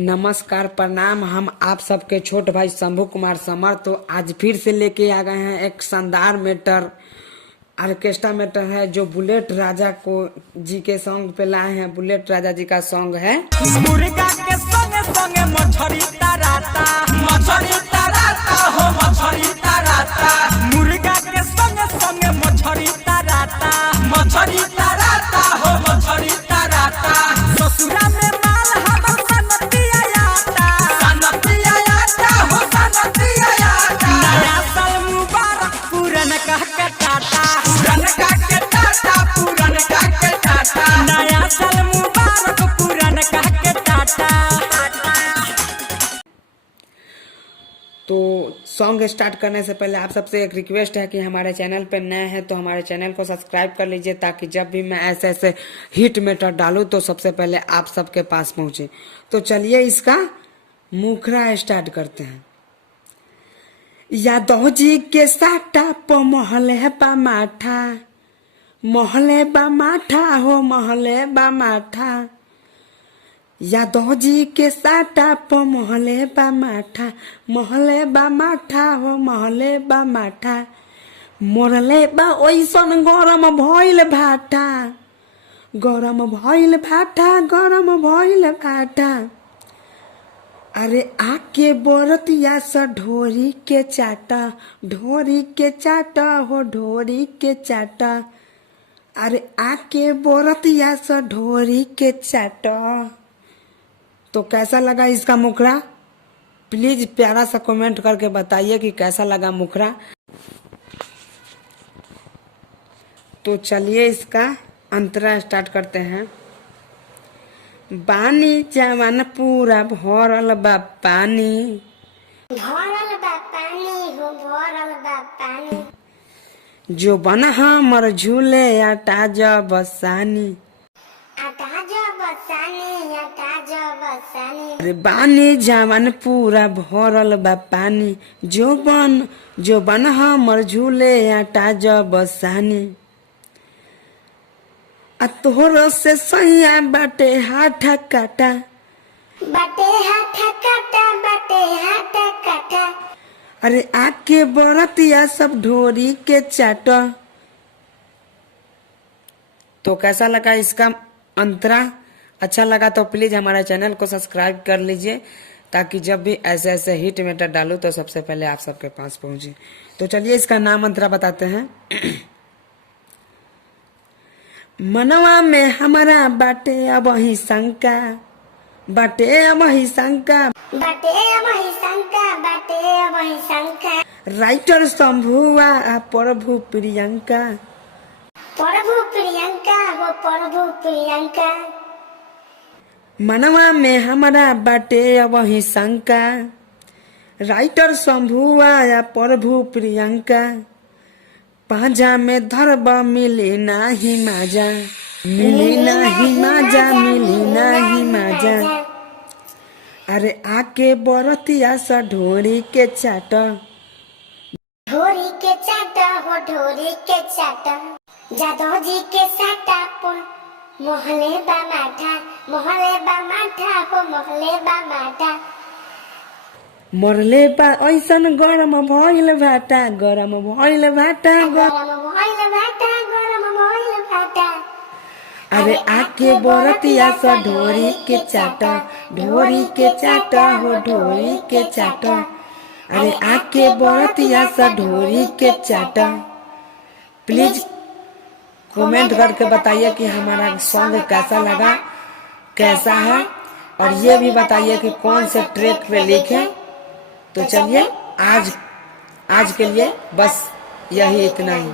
नमस्कार प्रणाम। हम आप सबके छोट भाई शंभू कुमार समर तो आज फिर से लेके आ गए हैं एक शानदार मैटर, ऑर्केस्ट्रा मैटर है जो बुलेट राजा को जी के सॉन्ग पे लाए हैं। बुलेट राजा जी का सॉन्ग है मुर्गा के संगे संगे मछरी तराता, मछरी तराता हो मछरी तराता, मुर्गा के संगे संगे मछरी तराता, मछरी तराता हो मछरी तराता। ससुरा में माल हमर सनतिया याता, सनतिया याता हो सनतिया याता। नया साल मुबारक पुरन का के टाटा, पुरन का के टाटा, पुरन का के टाटा। नया साल मुबारक पुरन का के टाटा। तो सॉन्ग स्टार्ट करने से पहले आप सबसे एक रिक्वेस्ट है कि हमारे चैनल पर नए हैं तो हमारे चैनल को सब्सक्राइब कर लीजिए ताकि जब भी मैं ऐसे ऐसे हिट मैटर डालूं तो सबसे पहले आप सबके पास पहुंचे। तो चलिए इसका मुखरा स्टार्ट करते हैं। यादव जी के साटा प महले बा माठा, महले बा माठा हो महले बा माठा। यादव जी के साटा प महले बा माठा, महले बा माठा हो महले बा माठा। मोरले बा ओइसन गरम भइल भाटा, गरम भइल भाटा, गरम भइल भाटा। अरे आके बरतिया स ढोरी के चाटा, ढोरी के चाटा हो ढोरी के चाटा। अरे आके बरतिया स ढोरी के चाटा। तो कैसा लगा इसका मुखड़ा? प्लीज प्यारा सा कमेंट करके बताइए कि कैसा लगा मुखड़ा। तो चलिए इसका अंतरा स्टार्ट करते हैं। बानी जवान पूरा भरल बा पानी, भरल बा पानी हो भरल बा पानी। जो बन हमर झूले आटा जब सानी, आटा जो बसानी, आटा जो बसानी। अरे बानी जवान पूरा भरल बा पानी, जो बन हमर झूले आटा जब सानी। आ तोहरो से सैया बाटे हाथ काटा, बाटे हाथ काटा, बाटे हाथ काटा। अरे आके बरतिया सब ढोरी के चाटा। तो कैसा लगा इसका अंतरा? अच्छा लगा तो प्लीज हमारे चैनल को सब्सक्राइब कर लीजिए ताकि जब भी ऐसे ऐसे हिट मैटर डालूं तो सबसे पहले आप सबके पास पहुंचे। तो चलिए इसका नाम अंतरा बताते हैं। मनवा में हमारा बाटे अब ही शंका, बाटे अब ही शंका, बाटे वही शंका, बाटे वही शंका। राइटर शंभुआ आ प्रभु प्रियंका, प्रभु प्रियंका हो प्रभु प्रियंका। मनवा में हमारा बाटे अब ही शंका, राइटर शंभुआ आ प्रभु प्रियंका। पाजा में धरब मिली नाही माजा, मिली नाही माजा, मिली नाही माजा। अरे आके बरतिया स ढोरी के चाटा, ढोरी के चाटा हो ढोरी के चाटा। जादव जी के साटा पर मोहले बा माठा, मोहले बा माठा हो मोहले बा माठा। मरले बा ऐसन गरम भइल भाटा, गरम भइल भाटा, गरम भइल भाटा, गरम भइल भाटा। अरे आके बरतिया स ढोरी के चाटा, ढोरी के चाटा हो ढोरी के चाटा। अरे आके बरतिया स ढोरी के चाटा। प्लीज कमेंट करके बताइए कि हमारा सॉन्ग कैसा लगा, कैसा है, और ये भी बताइए कि कौन से ट्रैक पे लिखे। तो चलिए आज के लिए बस यही इतना ही।